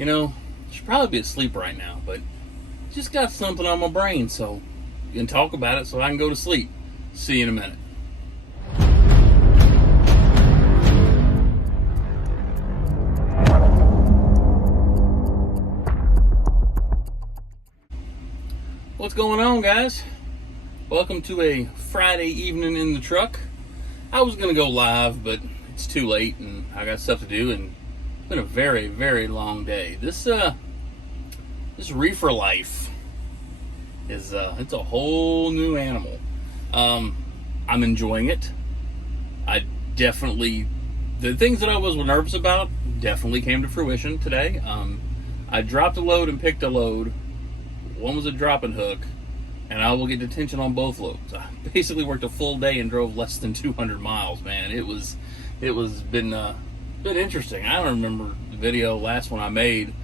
You know, I should probably be asleep right now, but just got something on my brain, so you can talk about it so I can go to sleep. See you in a minute. What's going on, guys? Welcome to a Friday evening in the truck. I was going to go live, but it's too late and I got stuff to do, and it's been a very, very long day. This reefer life is it's a whole new animal. I'm enjoying it. The things that I was nervous about definitely came to fruition today. I dropped a load and picked a load. One was a drop-and hook, and I will get detention on both loads. I basically worked a full day and drove less than 200 miles, man. It was been interesting. I don't remember the video last one I made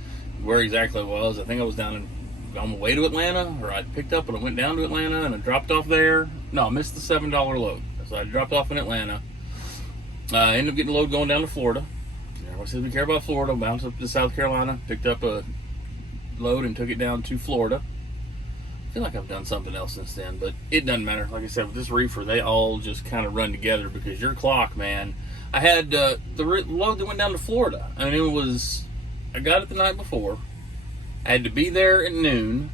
where exactly it was. I think I was on my way to Atlanta, or I picked up and I went down to Atlanta and I dropped off there. No, I missed the $7 load. So I dropped off in Atlanta. I ended up getting a load going down to Florida. Everyone says we care about Florida. Bounced up to South Carolina, picked up a load and took it down to Florida. I feel like I've done something else since then, but it doesn't matter. Like I said, with this reefer, they all just kind of run together because your clock, man. I had the load that went down to Florida. I mean, I got it the night before. I had to be there at noon,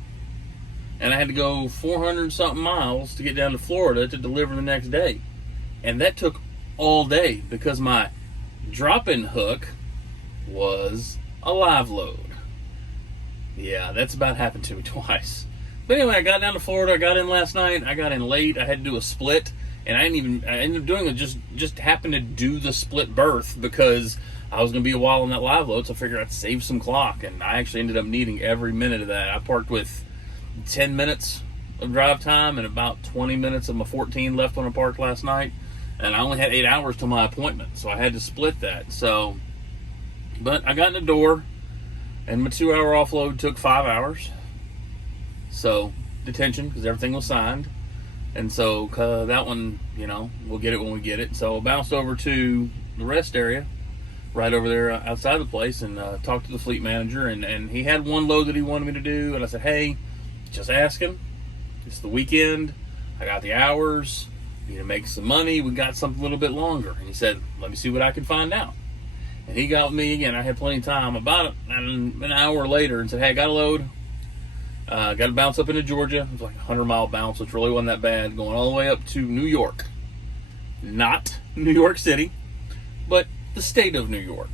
and I had to go 400 something miles to get down to Florida to deliver the next day. And that took all day because my drop-in hook was a live load. Yeah, that's about happened to me twice. But anyway, I got down to Florida. I got in last night. I got in late. I had to do a split, and I ended up doing it. Just happened to do the split berth because I was going to be a while on that live load, so I figured I'd save some clock, and I actually ended up needing every minute of that. I parked with 10 minutes of drive time and about 20 minutes of my 14 left when I parked last night, and I only had 8 hours till my appointment, so I had to split that. But I got in the door, and my 2-hour offload took 5 hours. So, detention, because everything was signed. And so, that one, we'll get it when we get it. So, I bounced over to the rest area, right over there outside the place, and talked to the fleet manager. And he had one load that he wanted me to do. And I said, hey, just asking. It's the weekend. I got the hours. Need to make some money. We got something a little bit longer. And he said, let me see what I can find out. And he got with me again. I had plenty of time. About an hour later, and said, hey, I got a load. Got to bounce up into Georgia. It was like a 100-mile bounce, which really wasn't that bad. Going all the way up to New York. Not New York City, but the state of New York.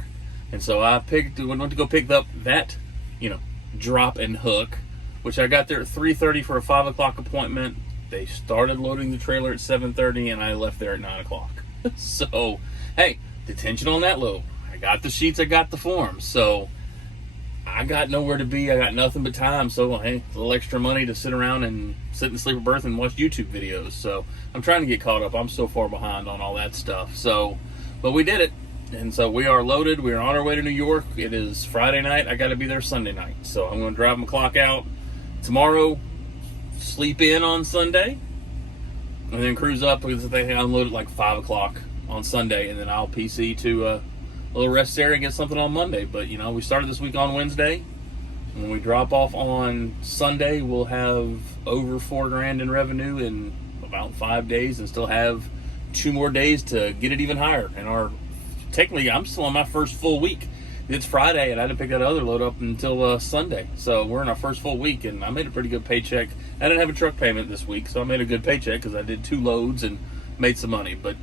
And so I went to go pick up that, drop and hook, which I got there at 3:30 for a 5 o'clock appointment. They started loading the trailer at 7:30, and I left there at 9 o'clock. So, hey, detention on that load. I got the sheets, I got the forms, so I got nowhere to be. I got nothing but time, so hey, a little extra money to sit around and sit in the sleeper berth and watch YouTube videos. So I'm trying to get caught up. I'm so far behind on all that stuff. But we did it, and so we are loaded. We are on our way to New York. It is Friday night. I got to be there Sunday night, so I'm going to drive my clock out tomorrow, sleep in on Sunday, and then cruise up because they unload at like 5 o'clock on Sunday, and then I'll PC to a little rest area and get something on Monday. But we started this week on Wednesday. When we drop off on Sunday, we'll have over $4,000 in revenue in about 5 days, and still have 2 more days to get it even higher. And technically, I'm still on my first full week. It's Friday, and I didn't pick that other load up until Sunday. So we're in our first full week, and I made a pretty good paycheck. I didn't have a truck payment this week, so I made a good paycheck because I did 2 loads and made some money. But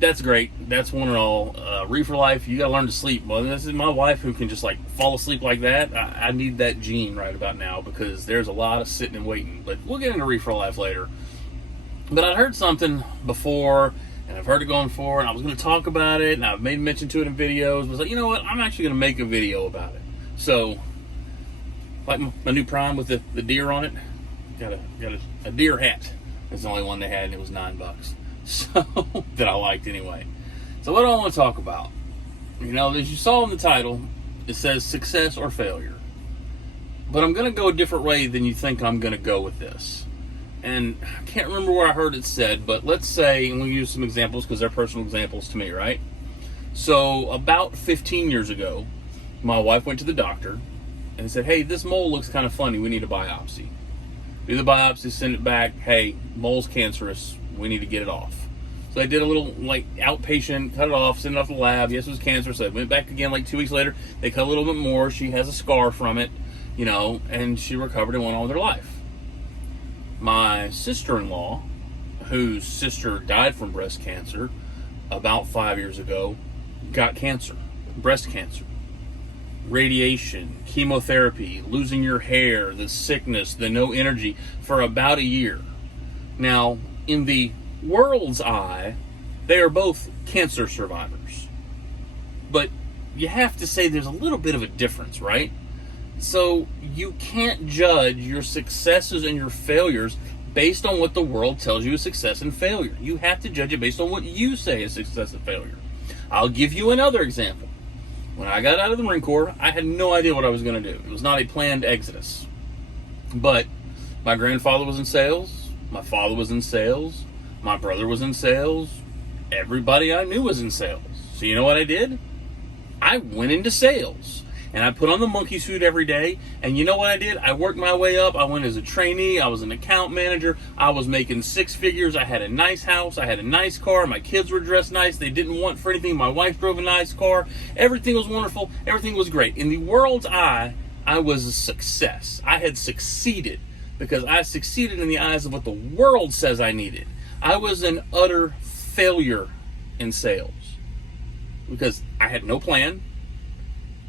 that's great. That's one and all. Reefer life, you got to learn to sleep. Well, this is my wife who can just fall asleep like that. I need that gene right about now because there's a lot of sitting and waiting. But we'll get into reefer life later. But I'd heard something before, and I've heard it going forward, and I was going to talk about it, and I've made mention to it in videos. I was like, you know what? I'm actually going to make a video about it. So, like my new Prime with the deer on it, got a deer hat. That's the only one they had, and it was $9. So, that I liked anyway. So what do I want to talk about? As you saw in the title, it says success or failure. But I'm going to go a different way than you think I'm going to go with this. And I can't remember where I heard it said, but let's say, and we'll use some examples because they're personal examples to me, right? So about 15 years ago, My wife went to the doctor and said, hey, this mole looks kind of funny. We need a biopsy. Do the biopsy, send it back. Hey, mole's cancerous. We need to get it off. So I did a little outpatient, cut it off, sent it off to the lab. Yes, it was cancer. So I went back again 2 weeks later. They cut a little bit more. She has a scar from it, and she recovered and went on with her life. My sister-in-law, whose sister died from breast cancer about 5 years ago, got cancer, breast cancer. Radiation, chemotherapy, losing your hair, the sickness, the no energy for about a year. Now, in the world's eye, they are both cancer survivors. But you have to say there's a little bit of a difference, right? So you can't judge your successes and your failures based on what the world tells you is success and failure. You have to judge it based on what you say is success and failure. I'll give you another example. When I got out of the Marine Corps, I had no idea what I was going to do. It was not a planned exodus. But my grandfather was in sales. My father was in sales. My brother was in sales. Everybody I knew was in sales. So you know what I did? I went into sales. And I put on the monkey suit every day. And you know what I did? I worked my way up. I went as a trainee. I was an account manager. I was making six figures. I had a nice house. I had a nice car. My kids were dressed nice. They didn't want for anything. My wife drove a nice car. Everything was wonderful. Everything was great. In the world's eye, I was a success. I had succeeded because I succeeded in the eyes of what the world says I needed. I was an utter failure in sales because I had no plan.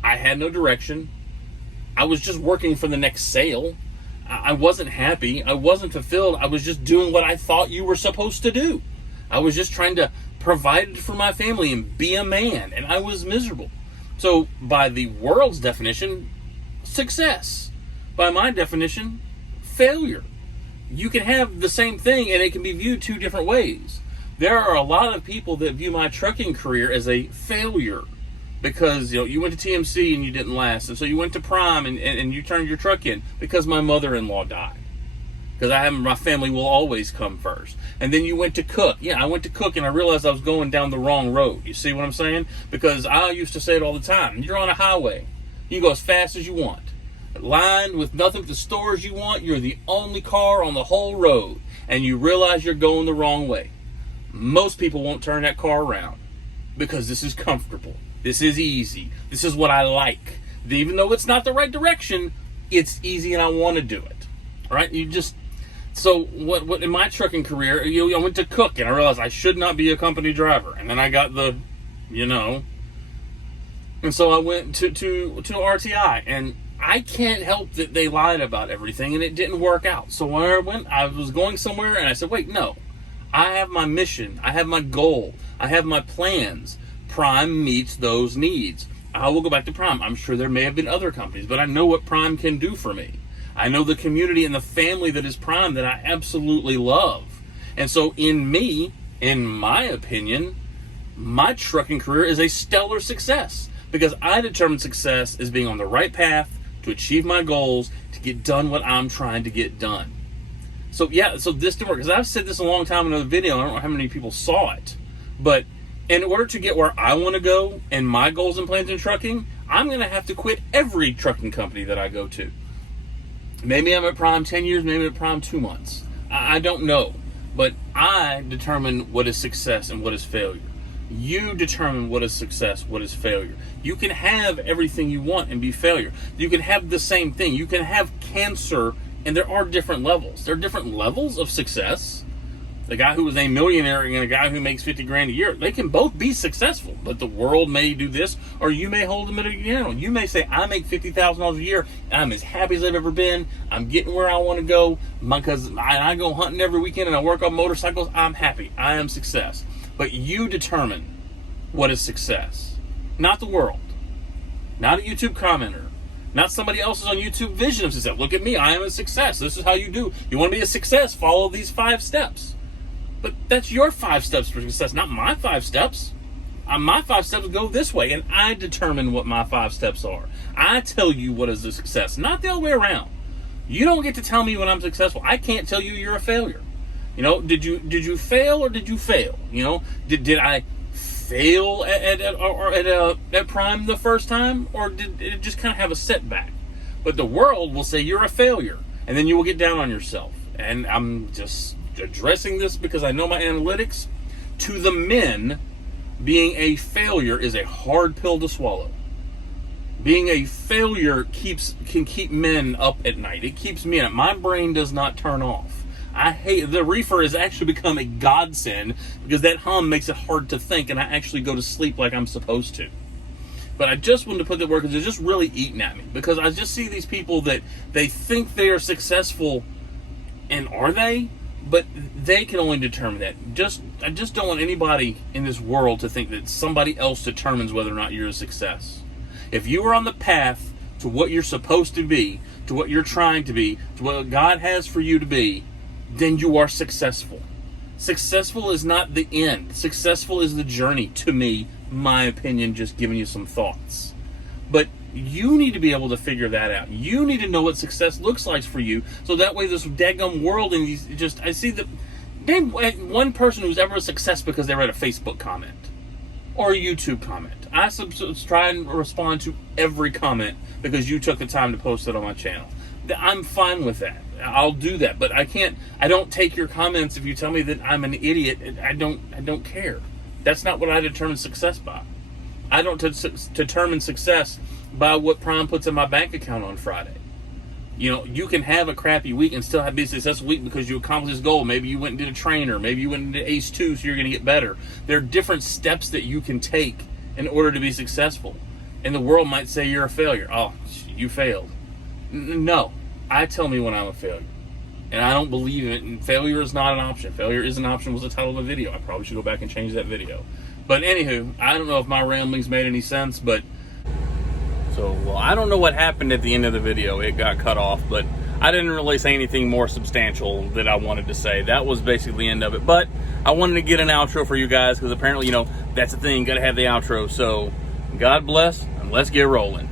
I had no direction. I was just working for the next sale. I wasn't happy. I wasn't fulfilled. I was just doing what I thought you were supposed to do. I was just trying to provide for my family and be a man, and I was miserable. So by the world's definition, success. By my definition, failure. You can have the same thing and it can be viewed two different ways. There are a lot of people that view my trucking career as a failure because you went to TMC and you didn't last, and so you went to Prime and you turned your truck in because my mother-in-law died. Because my family will always come first. And then you went to Cook. Yeah, I went to Cook and I realized I was going down the wrong road. You see what I'm saying? Because I used to say it all the time. You're on a highway. You go as fast as you want. Lined with nothing but the stores you want, you're the only car on the whole road, and you realize you're going the wrong way. Most people won't turn that car around because this is comfortable. This is easy. This is what I like. Even though it's not the right direction, it's easy and I want to do it. All right? So what in my trucking career, I went to Cook and I realized I should not be a company driver. And then I got and so I went to RTI, and I can't help that they lied about everything and it didn't work out. So when I went, I was going somewhere and I said, wait, no. I have my mission. I have my goal. I have my plans. Prime meets those needs. I will go back to Prime. I'm sure there may have been other companies, but I know what Prime can do for me. I know the community and the family that is Prime that I absolutely love. And so in my opinion, my trucking career is a stellar success because I determine success as being on the right path to achieve my goals, to get done what I'm trying to get done. So this didn't work. Because I've said this a long time in another video. I don't know how many people saw it. But in order to get where I want to go and my goals and plans in trucking, I'm going to have to quit every trucking company that I go to. Maybe I'm at Prime 10 years, maybe I'm at Prime 2 months. I don't know. But I determine what is success and what is failure. You determine what is success, what is failure. You can have everything you want and be failure. You can have the same thing. You can have cancer, and there are different levels. There are different levels of success. The guy who was a millionaire and a guy who makes 50 grand a year, they can both be successful, but the world may do this, or you may hold them at a You may say, I make $50,000 a year, and I'm as happy as I've ever been. I'm getting where I want to go because I go hunting every weekend and I work on motorcycles. I'm happy. I am success. But you determine what is success. Not the world. Not a YouTube commenter. Not somebody else's on YouTube vision of success. Look at me, I am a success. This is how you do. You want to be a success, follow these 5 steps. But that's your 5 steps for success, not my 5 steps. My 5 steps go this way, and I determine what my 5 steps are. I tell you what is a success, not the other way around. You don't get to tell me when I'm successful. I can't tell you you're a failure. Did you fail or did you fail? Did I fail at Prime the first time, or did it just kind of have a setback? But the world will say you're a failure, and then you will get down on yourself. And I'm just addressing this because I know my analytics. To the men, being a failure is a hard pill to swallow. Being a failure can keep men up at night. It keeps me up. My brain does not turn off. I hate the reefer has actually become a godsend because that hum makes it hard to think, and I actually go to sleep like I'm supposed to. But I just wanted to put that word because it's just really eating at me, because I just see these people that they think they are successful, and are they? But they can only determine that. I just don't want anybody in this world to think that somebody else determines whether or not you're a success. If you are on the path to what you're supposed to be, to what you're trying to be, to what God has for you to be, then you are successful. Successful is not the end. Successful is the journey, to me, my opinion, just giving you some thoughts. But you need to be able to figure that out. You need to know what success looks like for you, so that way this daggum world and these I see the name one person who's ever a success because they read a Facebook comment or a YouTube comment. I try and respond to every comment because you took the time to post it on my channel. I'm fine with that. I'll do that, but I don't take your comments if you tell me that I'm an idiot. I don't care. That's not what I determine success by. I don't determine success by what Prime puts in my bank account on Friday. You know, you can have a crappy week and still be a successful week because you accomplished this goal. Maybe you went and did a trainer. Maybe you went and did ACE 2, so you're going to get better. There are different steps that you can take in order to be successful. And the world might say you're a failure. Oh, you failed. No. I tell me when I'm a failure. And I don't believe in it. And failure is not an option. Failure is an option was the title of a video. I probably should go back and change that video. But anywho, I don't know if my ramblings made any sense, but well, I don't know what happened at the end of the video. It got cut off, but I didn't really say anything more substantial that I wanted to say. That was basically the end of it. But I wanted to get an outro for you guys because apparently, that's the thing. Got to have the outro. So God bless, and let's get rolling.